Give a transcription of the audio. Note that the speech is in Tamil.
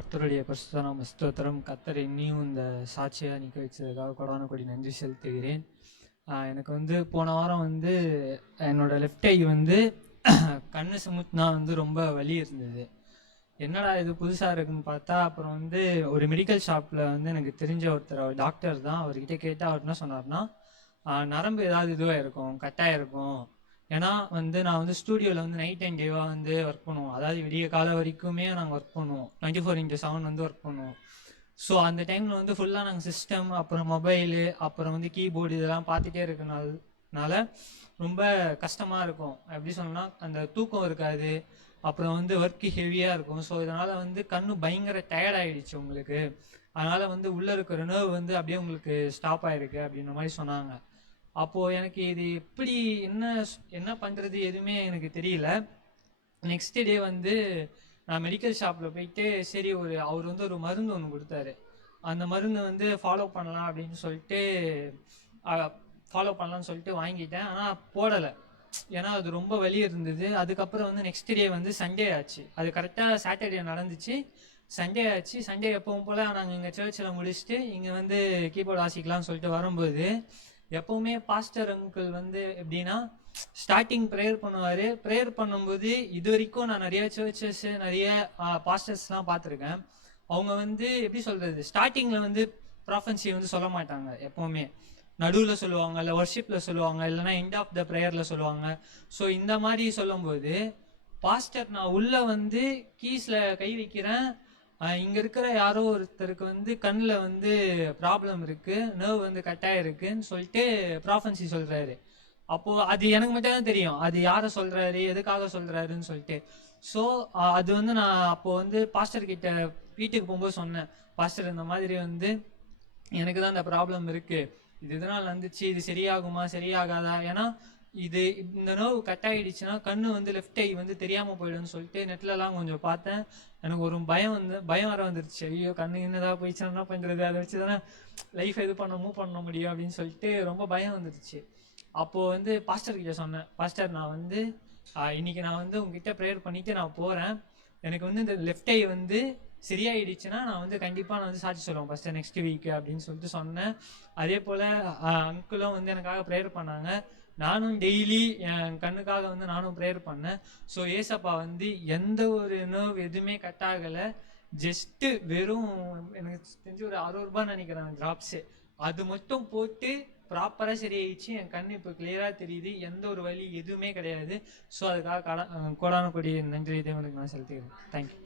கர்த்தருடைய பரிசுத்த நாம ஸ்தோத்திரம். கர்த்தர் இன்னியும் இந்த சாட்சியாக நிற்க வச்சதுக்காக கொடான கொடி நன்றி செலுத்துகிறேன். எனக்கு வந்து போன வாரம் வந்து என்னோட லெஃப்ட் ஐ வந்து கண்ணு சுமுத்தினா வந்து ரொம்ப வலி இருந்தது. என்னடா இது புதுசாக இருக்குன்னு பார்த்தா, அப்புறம் வந்து ஒரு மெடிக்கல் ஷாப்பில் வந்து எனக்கு தெரிஞ்ச ஒருத்தர், அவர் டாக்டர் தான். அவர்கிட்ட கேட்டால் அவர் என்ன சொன்னார்னா, நரம்பு ஏதாவது இதுவாக இருக்கும், கட்டாயம் இருக்கும். ஏன்னா வந்து நான் வந்து ஸ்டூடியோவில் வந்து நைட் அண்ட் டேவாக வந்து ஒர்க் பண்ணுவோம். அதாவது விடிய கால வரைக்குமே நாங்கள் ஒர்க் பண்ணுவோம். 24x7 வந்து ஒர்க் பண்ணுவோம். ஸோ அந்த டைமில் வந்து ஃபுல்லாக நாங்கள் சிஸ்டம், அப்புறம் மொபைலு, அப்புறம் வந்து கீபோர்டு இதெல்லாம் பார்த்துட்டே இருக்கனால ரொம்ப கஷ்டமாக இருக்கும். எப்படி சொன்னோம்னா, அந்த தூக்கம் இருக்காது, அப்புறம் வந்து ஒர்க்கு ஹெவியாக இருக்கும். ஸோ இதனால் வந்து கண்ணு பயங்கர டயர்ட் ஆகிடுச்சு உங்களுக்கு. அதனால் வந்து உள்ளே இருக்கிற நர்வ் வந்து அப்படியே உங்களுக்கு ஸ்டாப் ஆகிருக்கு அப்படின்ற மாதிரி சொன்னாங்க. அப்போது எனக்கு இது எப்படி என்ன பண்ணுறது எதுவுமே எனக்கு தெரியல. நெக்ஸ்ட் டே வந்து நான் மெடிக்கல் ஷாப்பில் போயிட்டு சரி அவர் வந்து ஒரு மருந்து ஒன்று கொடுத்தாரு. அந்த மருந்து வந்து ஃபாலோ பண்ணலாம்னு சொல்லிட்டு வாங்கிட்டேன். ஆனால் போடலை, ஏன்னா அது ரொம்ப வலி இருந்தது. அதுக்கப்புறம் வந்து நெக்ஸ்ட் டே வந்து சண்டே ஆச்சு. அது கரெக்டாக சாட்டர்டே நடந்துச்சு, சண்டே ஆச்சு. சண்டே எப்பவும் போல் நாங்கள் இங்கே சர்ச்சில் முடிச்சுட்டு இங்கே வந்து கீபோர்டு வாசிக்கலாம்னு சொல்லிட்டு வரும்போது, எப்பவுமே பாஸ்டர் அங்கிள் வந்து எப்படின்னா ஸ்டார்டிங் ப்ரேயர் பண்ணுவார். ப்ரேயர் பண்ணும்போது இது வரைக்கும் நான் நிறைய சர்ச்சஸ், நிறைய பாஸ்டர்ஸ்லாம் பார்த்துருக்கேன். அவங்க வந்து எப்படி சொல்கிறது, ஸ்டார்டிங்கில் வந்து ப்ராஃபன்சி வந்து சொல்ல மாட்டாங்க. எப்போவுமே நடுவில் சொல்லுவாங்க, இல்லை ஒர்ஷிப்பில் சொல்லுவாங்க, இல்லைனா எண்ட் ஆஃப் த ப்ரேயரில் சொல்லுவாங்க. ஸோ இந்த மாதிரி சொல்லும்போது பாஸ்டர் நான் உள்ளே வந்து கீஸில் கை வைக்கிறேன், இங்கே இருக்கிற யாரோ ஒருத்தருக்கு வந்து கண்ணில் வந்து ப்ராப்ளம் இருக்குது, நர்வ் வந்து கட்டாயம் இருக்குன்னு சொல்லிட்டு ப்ராஃபன்சி சொல்கிறாரு. அப்போது அது எனக்கு மட்டும் தான் தெரியும், அது யாரை சொல்கிறாரு, எதுக்காக சொல்கிறாருன்னு சொல்லிட்டு. ஸோ அது வந்து நான் அப்போது வந்து பாஸ்டர்கிட்ட வீட்டுக்கு போகும்போது சொன்னேன், பாஸ்டர் இந்த மாதிரி வந்து எனக்கு தான் இந்த ப்ராப்ளம் இருக்குது, இது இதனால் வந்துச்சு, இது சரியாகுமா சரியாகாதா, ஏன்னா இது இந்த நர்வ் கட் ஆகிடுச்சுன்னா கண்ணு வந்து லெஃப்ட் ஐ வந்து தெரியாமல் போயிடும்னு சொல்லிட்டு நெட்லலாம் கொஞ்சம் பார்த்தேன். எனக்கு ஒரு பயம் வர வந்துருச்சு. ஐயோ கண்ணு என்னதான் போயிடுச்சுன்னா என்ன பண்ணுறது, அதை வச்சு தானே லைஃப் மூவ் பண்ண முடியும் அப்படின்னு சொல்லிட்டு ரொம்ப பயம் வந்துருச்சு. அப்போது வந்து பாஸ்டர்கிட்ட சொன்னேன், பாஸ்டர் நான் வந்து இன்னைக்கு நான் வந்து உங்ககிட்ட ப்ரேயர் பண்ணிவிட்டு நான் போகிறேன், எனக்கு வந்து இந்த லெஃப்ட் ஐ வந்து சரியாயிடுச்சுன்னா நான் வந்து கண்டிப்பாக நான் வந்து சாட்சி சொல்லுவேன் ஃபஸ்ட்டு நெக்ஸ்ட் வீக்கு அப்படின்னு சொல்லிட்டு சொன்னேன். அதே போல் அங்கிளும் வந்து எனக்காக ப்ரேயர் பண்ணாங்க. நானும் டெய்லி என் கண்ணுக்காக வந்து நானும் ப்ரேயர் பண்ணேன். ஸோ ஏசப்பா வந்து எந்த ஒரு நர்வ் எதுவுமே கட் ஆகலை. ஜஸ்ட்டு வெறும் எனக்கு தெரிஞ்சு ஒரு 60 ரூபான்னு நினைக்கிறேன் ட்ராப்ஸு, அது மட்டும் போட்டு ப்ராப்பராக சரியாயிடுச்சு. என் கண் இப்போ கிளியராக தெரியுது, எந்த ஒரு வலி எதுவுமே கிடையாது. ஸோ அதுக்காக கோடான கொடி நன்றி தேவனுக்கு நான் செலுத்துகிறேன். தேங்க்யூ.